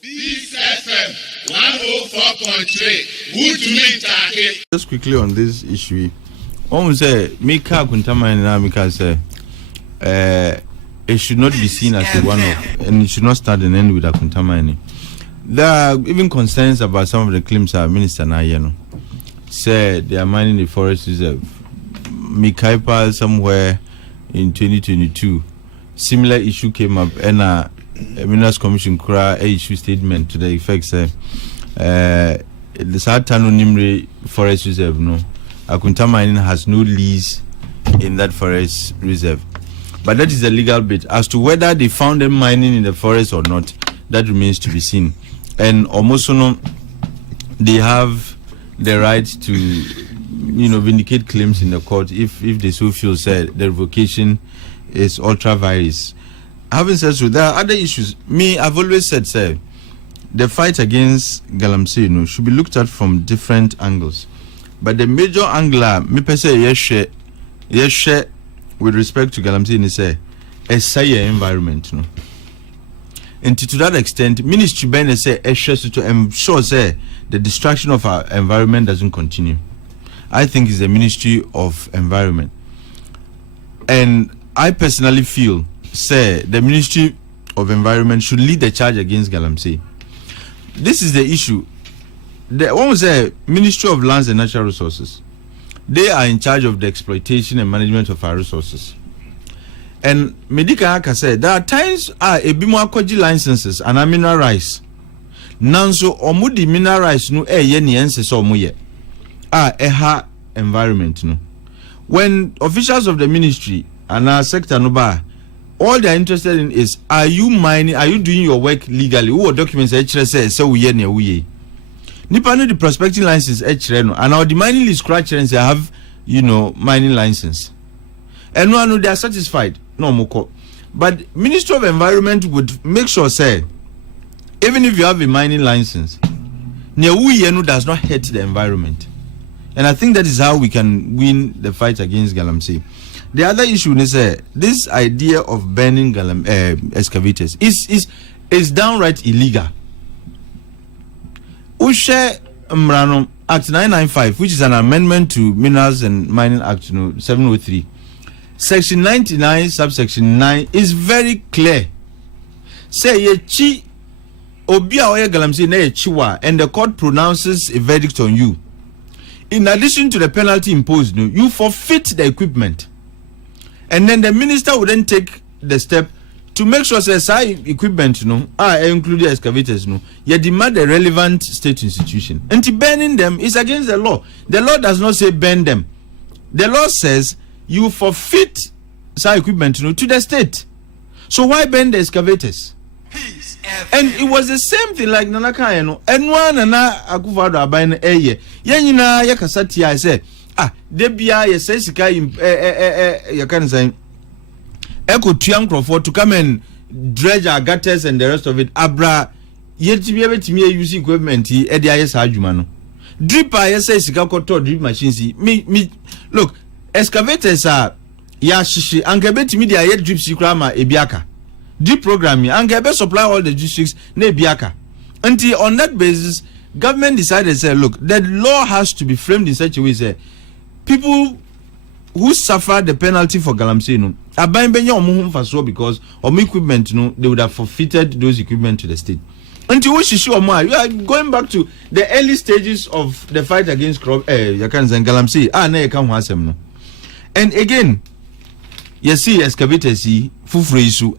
This FM 104.3. Good to meet you. Just quickly on this issue, one say Mika Kuntamani now Mika say it should not be seen as a one-off, and it should not start and end with a Kuntamani. There are even concerns about some of the claims our Minister Nayeno said they are mining the forest reserve. Mikaipa somewhere in 2022, similar issue came up, and Minerals Commission cry issue statement to the effect the Satano Nimri Forest Reserve Akunta Mining has no lease in that forest reserve. But that is a legal bit. As to whether they found them mining in the forest or not, that remains to be seen. And almost they have the right to vindicate claims in the court if they so feel said the revocation is ultra vires. Having said so, there are other issues. I've always said, sir, the fight against Galamsey should be looked at from different angles. But the major angle, me per se, yes, with respect to Galamsey, is a say environment. And to that extent, Ministry Ben say to ensure say the destruction of our environment doesn't continue. I think it's the Ministry of Environment, and I personally feel say the Ministry of Environment should lead the charge against Galamsey. This is the issue. The one was the Ministry of Lands and Natural Resources. They are in charge of the exploitation and management of our resources. And Medika Aka said there are times a bimo akoji licenses and a mineral rights. Nanso omudi mineral rights no ye ni ense so omoye. Eha environment no. When officials of the ministry and our sector no ba, all they are interested in is, are you mining, are you doing your work legally? Who documents say so we ne we. Nipa no the prospecting license no, and our the mining list scratch and say have mining license. And no they are satisfied. No moko. But Ministry of Environment would make sure say even if you have a mining license, ne we no does not hurt the environment. And I think that is how we can win the fight against Galamsey. The other issue is this idea of banning excavators is downright illegal. Ushe Mrano Act 995, which is an amendment to Minerals and Mining Act 703, Section 99, subsection 9 is very clear. Say ye chi obia oye Galamsey na ye chiwa, and the court pronounces a verdict on you. In addition to the penalty imposed, you forfeit the equipment. And then the minister would then take the step to make sure that equipment, including excavators, you demand a relevant state institution. And banning them is against the law. The law does not say ban them. The law says you forfeit equipment to the state. So why ban the excavators? And it was the same thing like Nanaka, and one and Akufado Abain Eye. Yanina Yakasati, I say. Debia Yesesika you can say Echo Triumph to come and dredge our gutters and the rest of it. Abra yet to be able to use equipment EDIS Hajumano. Dripper Yesesika Koto drip machines. Me look, excavators are Yashishi and Gabet media yet drip Sikrama Ebiaka. Drip programming and Gabe supply all the districts Nebiaka. Until on that basis, government decided say, look, the law has to be framed in such a way say people who suffer the penalty for Galamsey because of equipment they would have forfeited those equipment to the state. Until we show more, you are going back to the early stages of the fight against Galamsey. And again, you see excavators fufreisu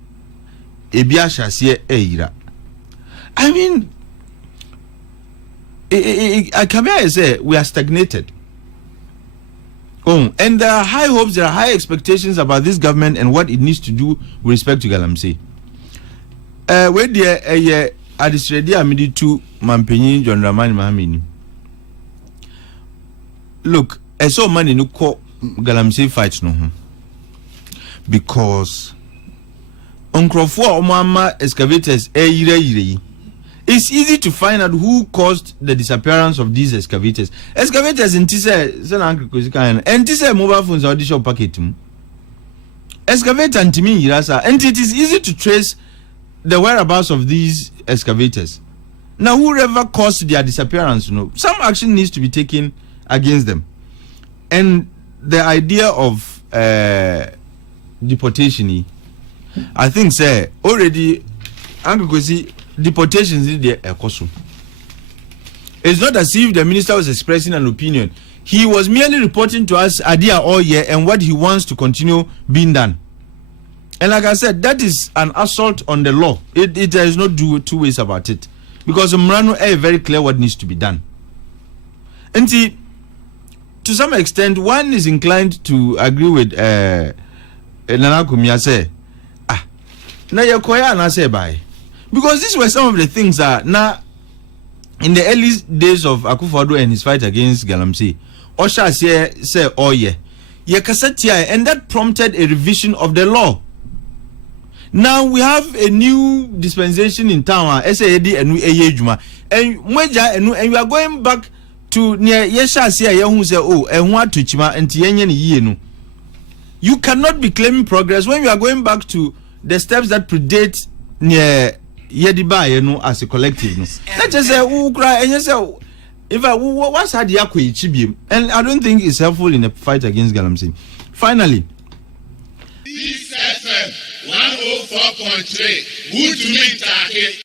ebiasha sie eira. I mean, I come here and say we are stagnated. And there are high hopes, there are high expectations about this government and what it needs to do with respect to Galamsey. Where the Adisredi Amidi to Mampenyi John Ramani Mahamini. Look, I saw money no call Galamsey fight no. Because Uncle for Mama excavators it's easy to find out who caused the disappearance of these excavators. Excavators in Tisa and Tisa mobile phones audition packet. Excavator and Timi Yirasa, and it is easy to trace the whereabouts of these excavators. Now, whoever caused their disappearance, some action needs to be taken against them. And the idea of deportation, I think, say already, deportations is the cost. It's not as if the minister was expressing an opinion. He was merely reporting to us idea all year and what he wants to continue being done. And like I said, that is an assault on the law. There is no two ways about it. Because Mrano is very clear what needs to be done. And see, to some extent, one is inclined to agree with Nana Kumia say, na yakoya na say bye. Because these were some of the things that now in the early days of Akufo-Addo and his fight against Galamsey, Osha say oh yeah, and that prompted a revision of the law. Now we have a new dispensation in town, SAD and Ejuma, and we are going back to near Yesha say who say oh and what to Chima and Tienyan Yenu. You cannot be claiming progress when you are going back to the steps that predate near Yediba as a collective. Let's just say who cry and you say if I what's had Yakwe Chibim, and I don't think it's helpful in a fight against Galamsey. Finally, this FM 104.3 good to me,